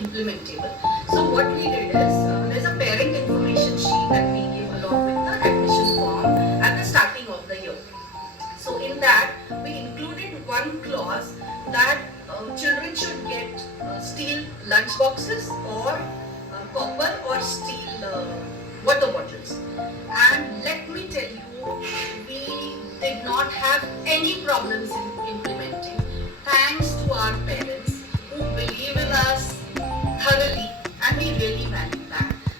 implementable. So what we did is, there's a parent information sheet that we give along with the admission form at the starting of the year. So in that, we included one clause that children should get steel lunch boxes or copper or steel water bottles. And let me tell you, we did not have any problems in implementing, thanks to our parents who believe in us thoroughly, and we really value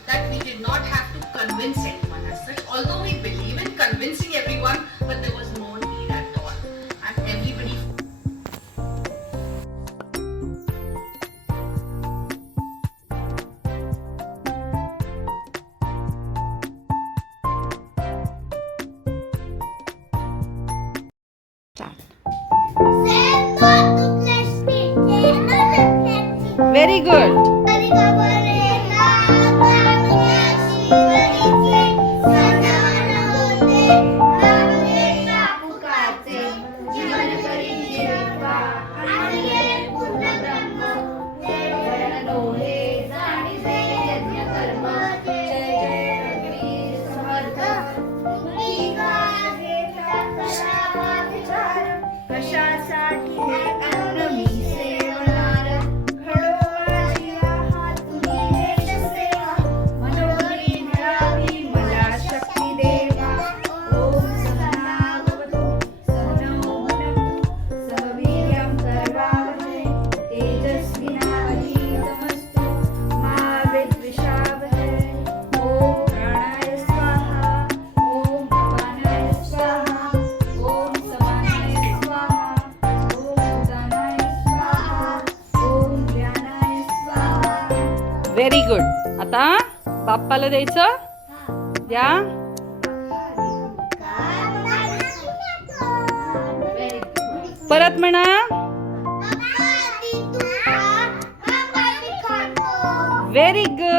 that we did not have to convince anyone as such, although we believe in convincing everyone, but there was no need at all, and everybody. Very good. कशासाठी हे अन्न मी सेवणार घडो माझी हात तुझी देश सेवा मनोरी मिळावी मला शक्ती देवा ओम सहनावतु सहनौ भुनक्तु सह वीर्यं करवावहै तेजस्विनावधीतमस्तु मा विद्विषावहै ओम प्राणाय स्वाहा ओम अपानाय स्वाहा ओम समानाय स्वाहा ओम उदानाय स्वाहा ओम ज्ञानाय स्वाहा. Very good. आता बाप्पाला द्यायचं. द्या. परत म्हणा. Very good.